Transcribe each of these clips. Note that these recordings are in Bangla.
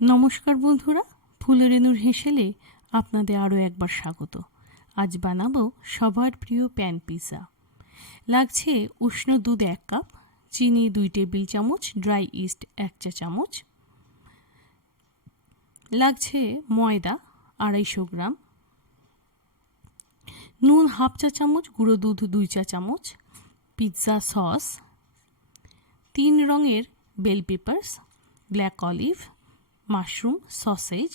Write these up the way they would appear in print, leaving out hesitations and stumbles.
নমস্কার বন্ধুরা, ফুলের রেণুর হেসেলে আপনাদের আরও একবার স্বাগত। আজ বানাবো সবার প্রিয় প্যান পিৎজা। লাগছে উষ্ণ দুধ 1 কাপ, চিনি 2 টেবিল চামচ, ড্রাই ইস্ট 1 চা চামচ, লাগছে ময়দা 250 গ্রাম, নুন 1/2 চা চামচ, গুঁড়ো দুধ 2 চা চামচ, পিৎজা সস, 3 রঙের bell peppers, black olive, mushroom, sausage,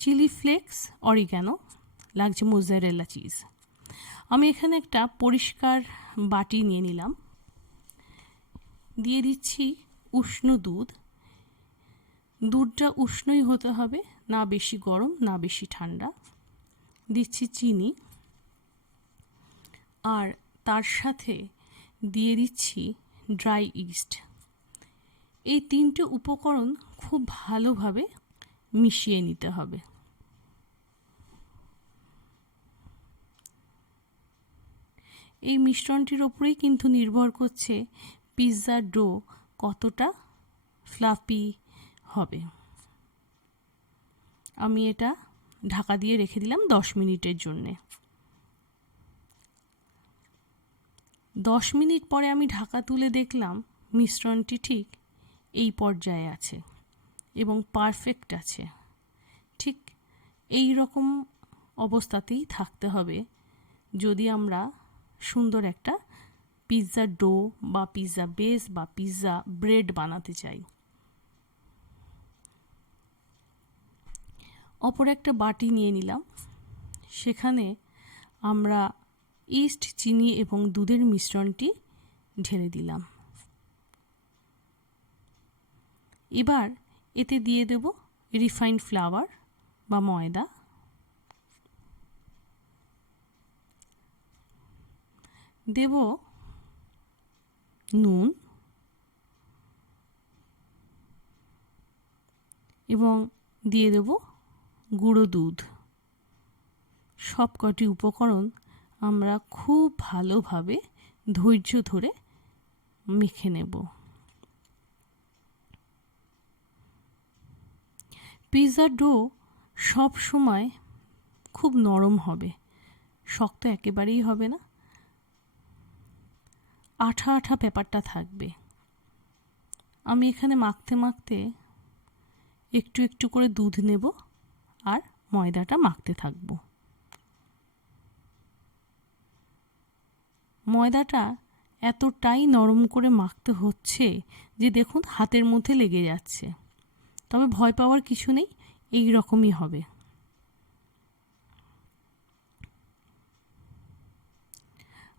chilli flakes, oregano, লাগছে মোজারেলা চিজ। আমি এখানে একটা পরিষ্কার বাটি নিয়ে নিলাম, দিয়ে দিচ্ছি উষ্ণ দুধ। দুধটা উষ্ণই হতে হবে, না বেশি গরম না বেশি ঠান্ডা। দিচ্ছি চিনি, আর তার সাথে দিয়ে দিচ্ছি ড্রাই ইস্ট। এই 3টে উপকরণ খুব ভালোভাবে মিশিয়ে নিতে হবে। এই মিশ্রণটির ওপরেই কিন্তু নির্ভর করছে পিৎজা ডো কতটা ফ্লাফি হবে। আমি এটা ঢাকা দিয়ে রেখে দিলাম 10 মিনিটের জন্যে। 10 মিনিট পরে আমি ঢাকা তুলে দেখলাম মিশ্রণটি ঠিক এই পর্যায়ে আছে এবং পারফেক্ট আছে। ঠিক এই রকম অবস্থাতেই থাকতে হবে যদি আমরা সুন্দর একটা পিৎজা ডো বা পিৎজা বেস বা পিৎজা ব্রেড বানাতে চাই। অপর একটা বাটি নিয়ে নিলাম, সেখানে আমরা ইস্ট, চিনি এবং দুধের মিশ্রণটি ঢেলে দিলাম। এবার এতে দিয়ে দেব রিফাইন্ড ফ্লাওয়ার বা ময়দা, দেব নুন এবং দিয়ে দেব গুঁড়ো দুধ। সবকটি উপকরণ আমরা খুব ভালোভাবে ধৈর্য ধরে মেখে নেব। পিৎজা ডো সব সময় খুব নরম হবে, শক্ত একেবারেই হবে না, আঠা আঠা ব্যাপারটা থাকবে। আমি এখানে মাখতে মাখতে একটু একটু করে দুধ নেব আর ময়দাটা মাখতে থাকব। ময়দাটা এতটাই নরম করে মাখতে হচ্ছে যে দেখুন হাতের মধ্যে লেগে যাচ্ছে, তবে ভয় পাওয়ার কিছু নেই, এই রকমই হবে।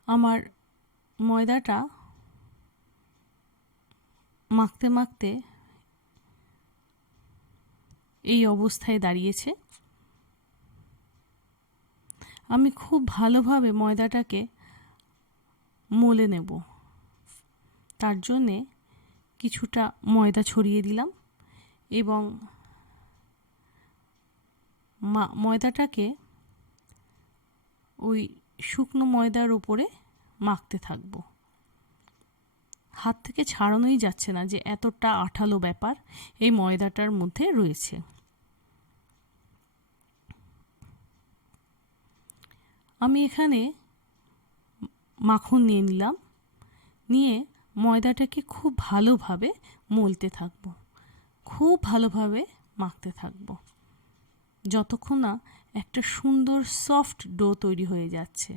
আমার ময়দাটা মাখতে মাখতে এই অবস্থায় দাঁড়িয়েছে। আমি খুব ভালোভাবে ময়দাটাকে মলে নেব, তার জন্যে কিছুটা ময়দা ছড়িয়ে দিলাম এবং ময়দাটাকে ওই শুকনো ময়দার উপরে মাখতে থাকবো। হাত থেকে ছাড়ানোই যাচ্ছে না যে এতটা আঠালো ব্যাপার এই ময়দাটার মধ্যে রয়েছে। আমি এখানে মাখন নিয়ে নিলাম, নিয়ে ময়দাটাকে খুব ভালোভাবে মলতে থাকবো, খুব ভালোভাবে মাখতে থাকবো যতক্ষণ না একটা সুন্দর সফট ডো তৈরি হয়ে যাচ্ছে।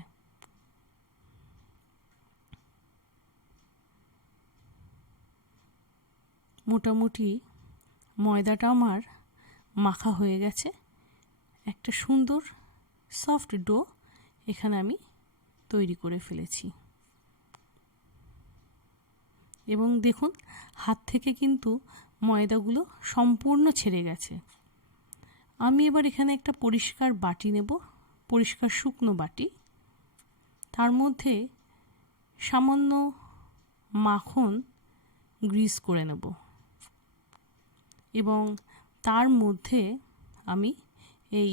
মোটামুটি ময়দাটা আমার মাখা হয়ে গেছে, একটা সুন্দর সফট ডো এখানে আমি তৈরি করে ফেলেছি এবং দেখুন হাত থেকে কিন্তু ময়দাগুলো সম্পূর্ণ ছেড়ে গেছে। আমি এবার এখানে একটা পরিষ্কার বাটি নেব, পরিষ্কার শুকনো বাটি, তার মধ্যে সামান্য মাখন গ্রিস করে নেব এবং তার মধ্যে আমি এই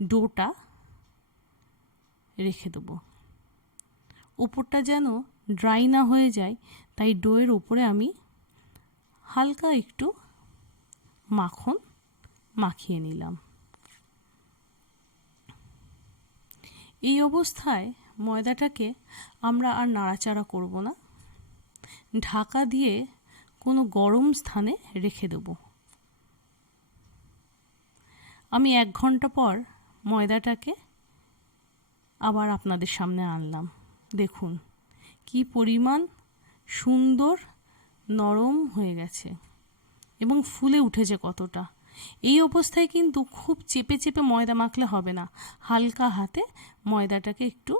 ডোটা রেখে দেব। ওপরটা যেন ড্রাই না হয়ে যায়, তাই ডোয়ের ওপরে আমি হালকা একটু মাখন মাখিয়ে নিলাম। এই অবস্থায় ময়দাটাকে আমরা আর নাড়াচাড়া করব না, ঢাকা দিয়ে কোনো গরম স্থানে রেখে দেব। আমি 1 ঘন্টা পর ময়দাটাকে আবার আপনাদের সামনে আনলাম। দেখুন কি পরিমাণ সুন্দর নরম হয়ে গেছে এবং ফুলে উঠেছে কতটা। এই অবস্থায় কিন্তু খুব চেপে চেপে ময়দা মাখলে হবে না, হালকা হাতে ময়দাটাকে একটু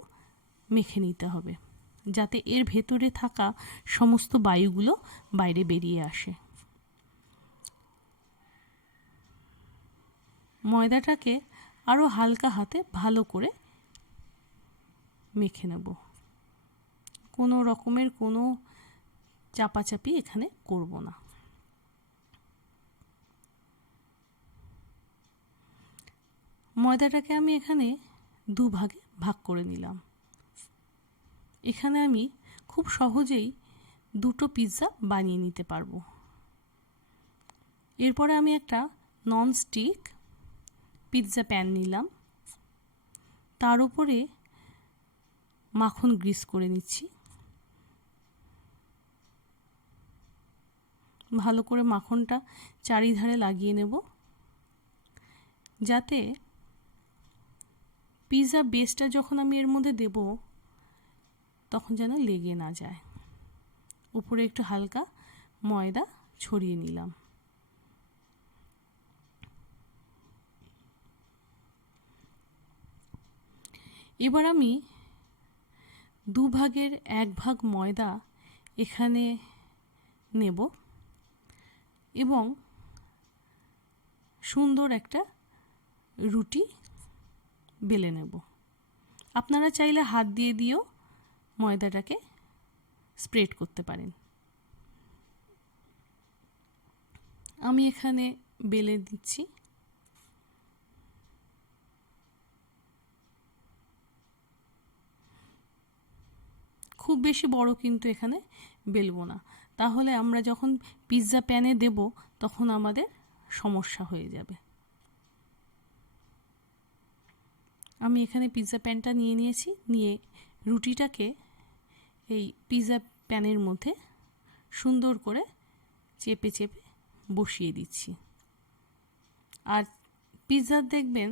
মেখে নিতে হবে যাতে এর ভেতরে থাকা সমস্ত বায়ুগুলো বাইরে বেরিয়ে আসে। ময়দাটাকে আরও হালকা হাতে ভালো করে মেখে নেব। কোনো রকমের কোনো চাপাচাপি এখানে করব না। ময়দাটাকে আমি এখানে 2 ভাগে ভাগ করে নিলাম। এখানে আমি খুব সহজেই 2টো পিৎজা বানিয়ে নিতে পারবো। এরপরে আমি একটা ননস্টিক পিৎজা প্যান নিলাম, তার উপরে মাখন গ্রিস করে নিচ্ছি। ভালো করে মাখনটা চারিধারে লাগিয়ে নেব যাতে পিৎজা বেসটা যখন আমি এর মধ্যে দেব তখন যেন লেগে না যায়। উপরে একটু হালকা ময়দা ছড়িয়ে নিলাম। এবার আমি 2 ভাগের 1 ভাগ ময়দা এখানে নেব এবং সুন্দর একটা রুটি বেলে নেব। আপনারা চাইলে হাত দিয়ে দিয়েও ময়দাটাকে স্প্রেড করতে পারেন। আমি এখানে বেলে দিচ্ছি। খুব বেশি বড় কিন্তু এখানে বেলবো না, তাহলে আমরা যখন পিৎজা প্যানে দেব তখন আমাদের সমস্যা হয়ে যাবে। আমি এখানে পিৎজা প্যানটা নিয়ে নিয়েছি, নিয়ে রুটিটাকে এই পিৎজা প্যানের মধ্যে সুন্দর করে চেপে চেপে বসিয়ে দিচ্ছি। আর পিৎজার দেখবেন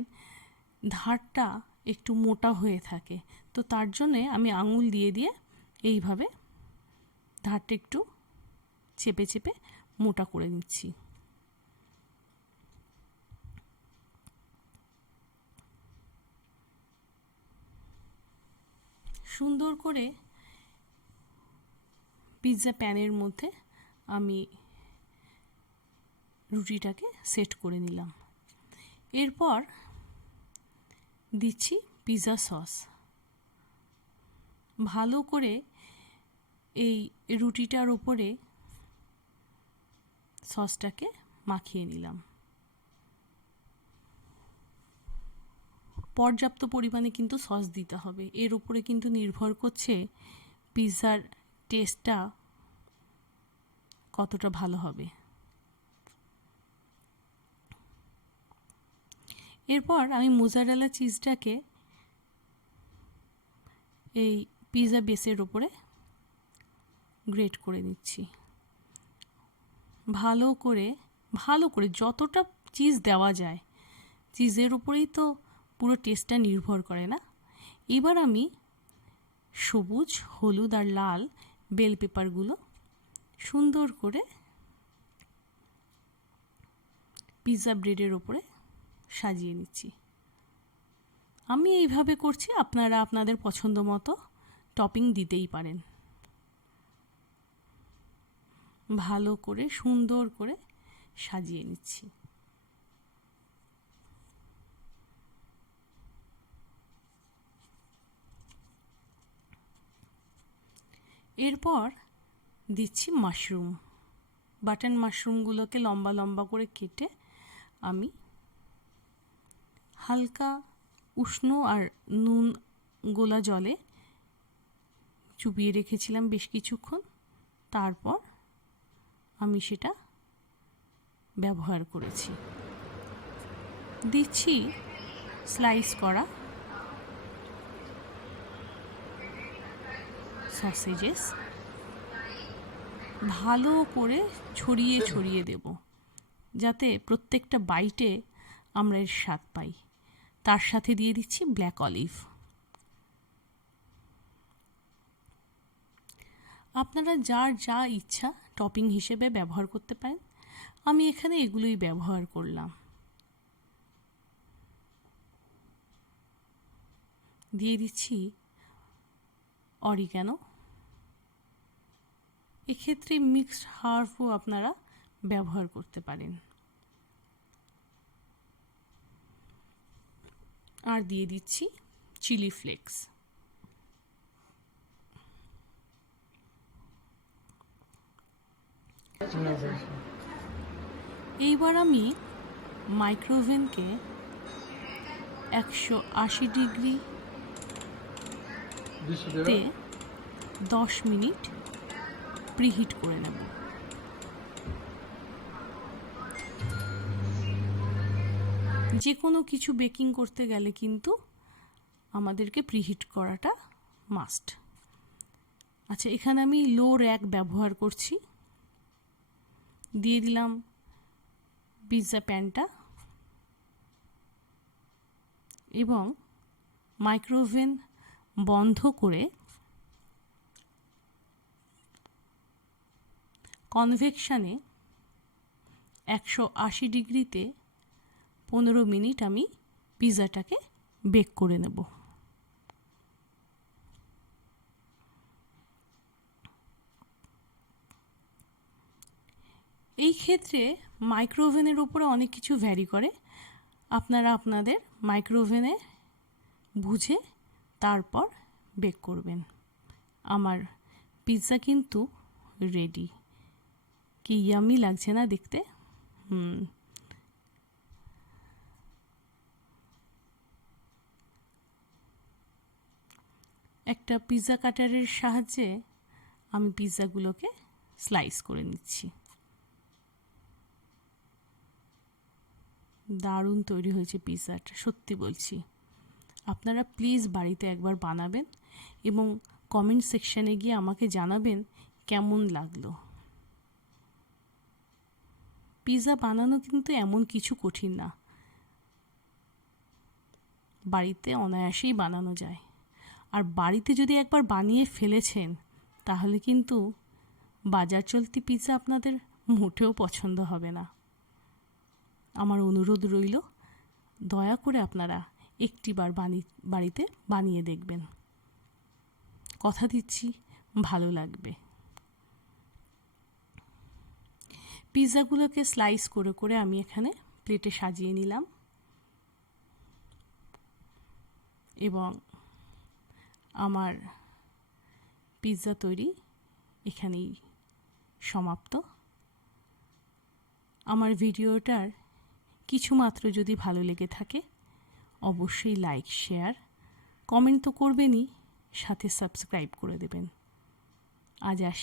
ধারটা একটু মোটা হয়ে থাকে, তো তার জন্যে আমি আঙুল দিয়ে দিয়ে এইভাবে ধারটা একটু চেপে চেপে মোটা করে নিচ্ছি। সুন্দর করে পিৎজা প্যানের মধ্যে আমি রুটিটাকে সেট করে নিলাম। এরপর দিচ্ছি পিৎজা সস। ভালো করে এই রুটিটার উপরে সসটাকে মাখিয়ে নিলাম। পর্যাপ্ত পরিমাণে কিন্তু সস দিতে হবে, এর উপরে কিন্তু নির্ভর করছে পিৎজার টেস্টটা কতটা ভালো হবে। এরপর আমি মোজারেলা চিজটাকে এই পিৎজা বেসের উপরে গ্রেট করে নিচ্ছি। ভালো করে যতটা চিজ দেওয়া যায়, চিজের উপরেই তো পুরো টেস্টটা নির্ভর করে না। এবার আমি সবুজ, হলুদ আর লাল বেল পেপারগুলো সুন্দর করে পিৎজা ব্রেডের উপরে সাজিয়ে নিচ্ছি। আমি এইভাবে করছি, আপনারা আপনাদের পছন্দ মতো টপিং দিতেই পারেন। ভালো করে সুন্দর করে সাজিয়ে নিচ্ছি। এরপর দিচ্ছি মাশরুম। বাটন মাশরুমগুলোকে লম্বা লম্বা করে কেটে আমি হালকা উষ্ণ আর নুন গোলা জলে চুবিয়ে রেখেছিলাম বেশ কিছুক্ষণ। তারপর আমি সেটা ব্যবহার করেছি। দিচ্ছি স্লাইস করা সসেজেস, ভালো করে ছড়িয়ে ছড়িয়ে দেব যাতে প্রত্যেকটা বাইটে আমরা এর স্বাদ পাই। তার সাথে দিয়ে দিচ্ছি ব্ল্যাক অলিভ। আপনারা যার যা ইচ্ছা টপিং হিসেবে ব্যবহার করতে পারেন, আমি এখানে এগুলোই ব্যবহার করলাম। দিয়ে দিচ্ছি অরিগ্যানো। এক্ষেত্রে মিক্সড হার্বও আপনারা ব্যবহার করতে পারেন। আর দিয়ে দিচ্ছি চিলি ফ্লেক্স। এইবার আমি মাইক্রোওভেনকে 180 ডিগ্রিতে 10 মিনিট প্রিহিট করে নেব। যে কোনো কিছু বেকিং করতে গেলে কিন্তু আমাদেরকে প্রিহিট করাটা মাস্ট। আচ্ছা, এখানে আমি লো র্যাক ব্যবহার করছি। দিয়ে দিলাম পিৎজা প্যানটা এবং মাইক্রোওভেন বন্ধ করে কনভেকশনে 180 ডিগ্রিতে 15 মিনিট আমি পিৎজাটাকে বেক করে নেব। এই ক্ষেত্রে মাইক্রোওভেনের উপরে অনেক কিছু ভ্যারি করে। আপনারা আপনাদের মাইক্রোওভেনে বুঝে তারপর বেক করবেন। আমার পিৎজা কিন্তু রেডি। কি ইয়ামি লাগছে না দেখতে? একটা পিৎজা কাটারের সাহায্যে আমি পিৎজাগুলোকে স্লাইস করে নিচ্ছি। দারুণ তৈরি হয়েছে পিৎজাটা, সত্যি বলছি। আপনারা প্লিজ বাড়িতে একবার বানাবেন এবং কমেন্ট সেকশানে গিয়ে আমাকে জানাবেন কেমন লাগলো। পিৎজা বানানো কিন্তু এমন কিছু কঠিন না, বাড়িতে অনায়াসেই বানানো যায়। আর বাড়িতে যদি একবার বানিয়ে ফেলেছেন তাহলে কিন্তু বাজার চলতি পিৎজা আপনাদের মোটেও পছন্দ হবে না। আমার অনুরোধ রইল, দয়া করে আপনারা একটিবার বাড়িতে বানিয়ে দেখবেন। কথা দিচ্ছি ভালো লাগবে। পিৎজাগুলোকে স্লাইস করে করে আমি এখানে প্লেটে সাজিয়ে নিলাম এবং আমার পিৎজা তৈরি এখানেই সমাপ্ত। আমার ভিডিওটার কিছুমাত্র যদি ভালো লেগে থাকে অবশ্যই লাইক, শেয়ার, কমেন্ট তো করবেনই, সাথে সাবস্ক্রাইব করে দেবেন। আজ আসি।